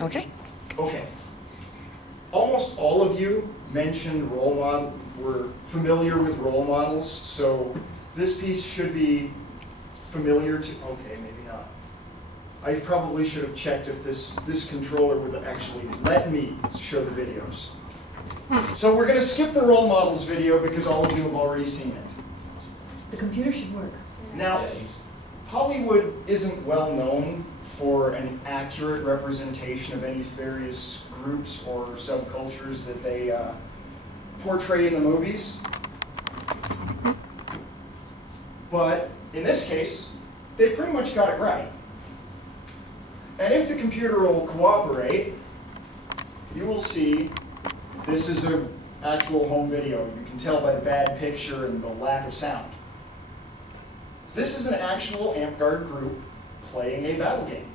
Okay. Okay. Almost all of you mentioned role model, were familiar with role models, so this piece should be familiar to, okay, maybe not. I probably should have checked if this controller would actually let me show the videos. So we're going to skip the role models video because all of you have already seen it. The computer should work. Now, Hollywood isn't well known for an accurate representation of any various groups or subcultures that they portray in the movies. But in this case, they pretty much got it right. And if the computer will cooperate, you will see this is an actual home video. You can tell by the bad picture and the lack of sound. This is an actual Amtgard group playing a battle game.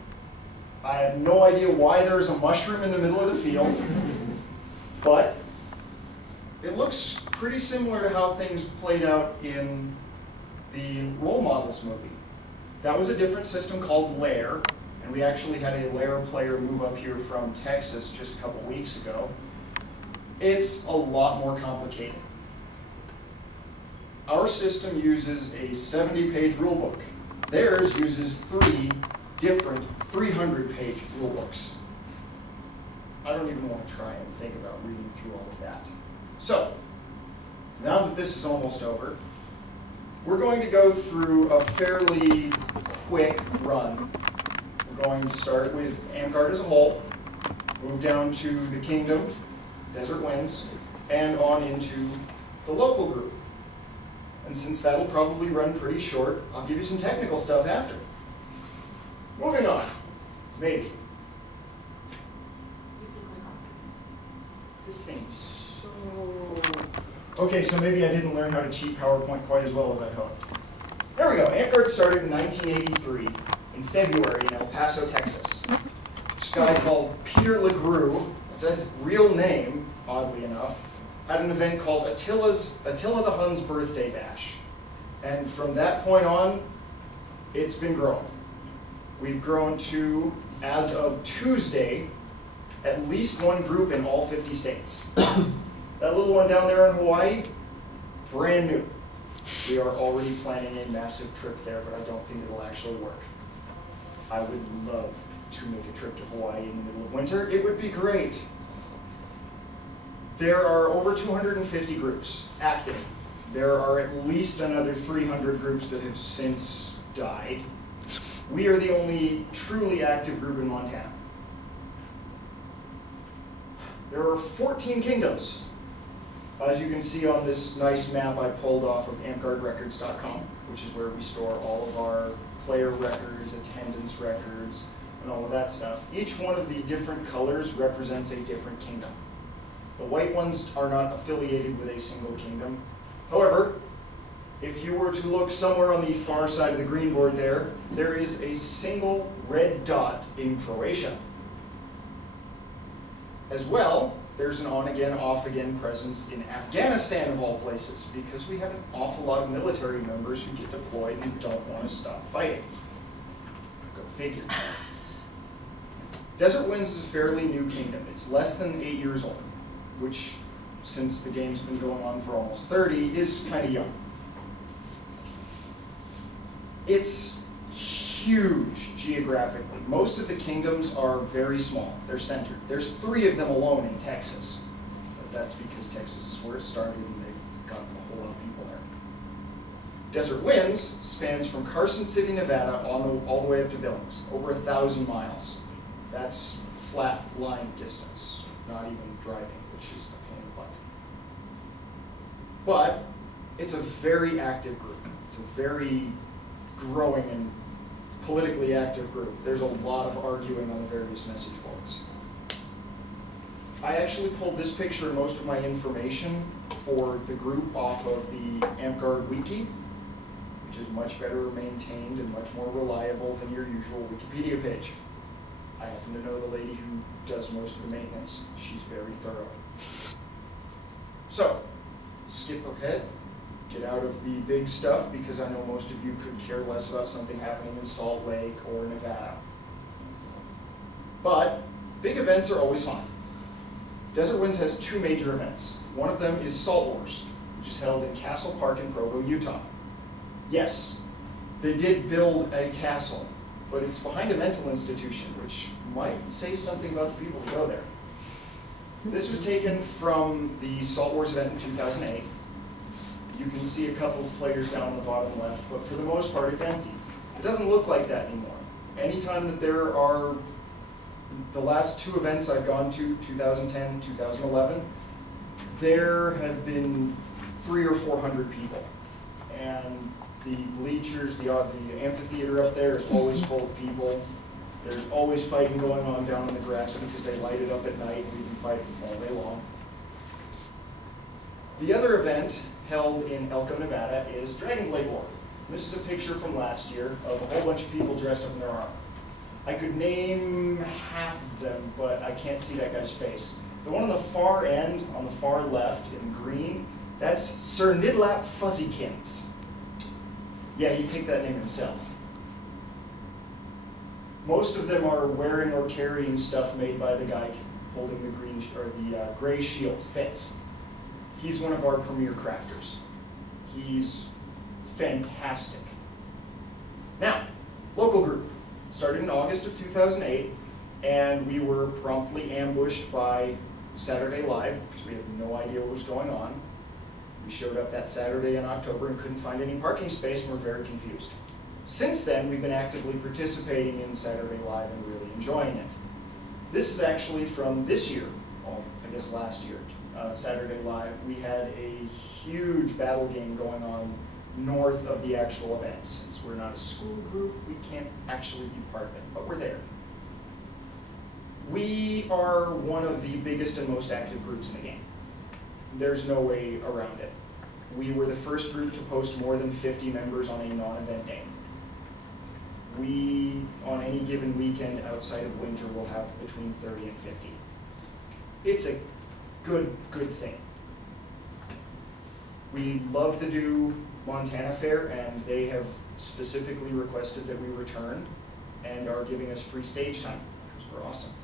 I have no idea why there's a mushroom in the middle of the field, but it looks pretty similar to how things played out in the Role Models movie. That was a different system called Lair, and we actually had a Lair player move up here from Texas just a couple weeks ago. It's a lot more complicated. Our system uses a 70-page rulebook. Theirs uses 3 different 300-page rulebooks. I don't even want to try and think about reading through all of that. So, now that this is almost over, we're going to go through a fairly quick run. We're going to start with Amtgard as a whole, move down to the Kingdom, Desert Winds, and on into the local group. And since that'll probably run pretty short, I'll give you some technical stuff after. Moving on. Maybe. This thing's so... Okay, so maybe I didn't learn how to cheat PowerPoint quite as well as I hoped. There we go. Amtgard started in 1983, in February, in El Paso, Texas. This guy called Peter LeGroux, it says real name, oddly enough, had an event called Attila the Hun's Birthday Bash. And from that point on, it's been growing. We've grown to, as of Tuesday, at least one group in all 50 states. That little one down there in Hawaii, brand new. We are already planning a massive trip there, but I don't think it'll actually work. I would love to make a trip to Hawaii in the middle of winter. It would be great. There are over 250 groups active. There are at least another 300 groups that have since died. We are the only truly active group in Montana. There are 14 kingdoms. As you can see on this nice map I pulled off of AmtgardRecords.com, which is where we store all of our player records, attendance records, and all of that stuff. Each one of the different colors represents a different kingdom. The white ones are not affiliated with a single kingdom. However, if you were to look somewhere on the far side of the green board there, there is a single red dot in Croatia. As well, there's an on-again, off-again presence in Afghanistan, of all places, because we have an awful lot of military members who get deployed and don't want to stop fighting. Go figure. Desert Winds is a fairly new kingdom. It's less than 8 years old, which, since the game's been going on for almost 30, is kind of young. It's huge geographically. Most of the kingdoms are very small. They're centered. There's 3 of them alone in Texas. But that's because Texas is where it started and they've got a whole lot of people there. Desert Winds spans from Carson City, Nevada, all the way up to Billings, over 1,000 miles. That's flat line distance, not even driving, which is a pain in the butt. But it's a very active group. It's a very growing and politically active group. There's a lot of arguing on the various message boards. I actually pulled this picture and most of my information for the group off of the Amtgard Wiki, which is much better maintained and much more reliable than your usual Wikipedia page. I happen to know the lady who does most of the maintenance. She's very thorough. So, skip ahead. Get out of the big stuff because I know most of you could care less about something happening in Salt Lake or Nevada. But Big events are always fun. Desert Winds has two major events. One of them is Salt Wars, which is held in Castle Park in Provo, Utah. Yes, they did build a castle, but it's behind a mental institution, which might say something about the people who go there. This was taken from the Salt Wars event in 2008. You can see a couple of players down on the bottom left, but for the most part it's empty. It doesn't look like that anymore. Anytime that there are, the last two events I've gone to, 2010, 2011, there have been 300 or 400 people. And the bleachers, the amphitheater up there is always full of people. There's always fighting going on down in the grass because they light it up at night and we can fight all day long. The other event held in Elko, Nevada is Dragon Blade War. This is a picture from last year of a whole bunch of people dressed up in their armor. I could name half of them, but I can't see that guy's face. The one on the far end, on the far left in green, that's Sir Nidlap Fuzzykins. Yeah, he picked that name himself. Most of them are wearing or carrying stuff made by the guy holding the green or the gray shield, Fitz. He's one of our premier crafters. He's fantastic. Now, local group. Started in August of 2008, and we were promptly ambushed by Saturday Live because we had no idea what was going on. We showed up that Saturday in October and couldn't find any parking space and were very confused. Since then, we've been actively participating in Saturday Live and really enjoying it. This is actually from this year, well, I guess last year, Saturday Live. We had a huge battle game going on north of the actual event. Since we're not a school group, we can't actually be part of it, but we're there. We are one of the biggest and most active groups in the game. There's no way around it. We were the first group to post more than 50 members on a non-event day. We, on any given weekend outside of winter, will have between 30 and 50. It's a good thing. We love to do Montana Fair, and they have specifically requested that we return and are giving us free stage time, because we're awesome.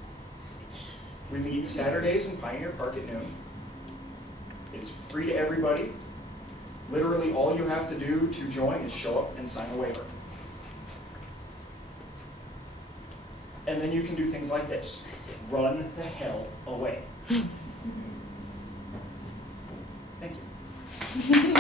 We meet Saturdays in Pioneer Park at noon. It's free to everybody. Literally all you have to do to join is show up and sign a waiver. And then you can do things like this. Run the hell away. Thank you.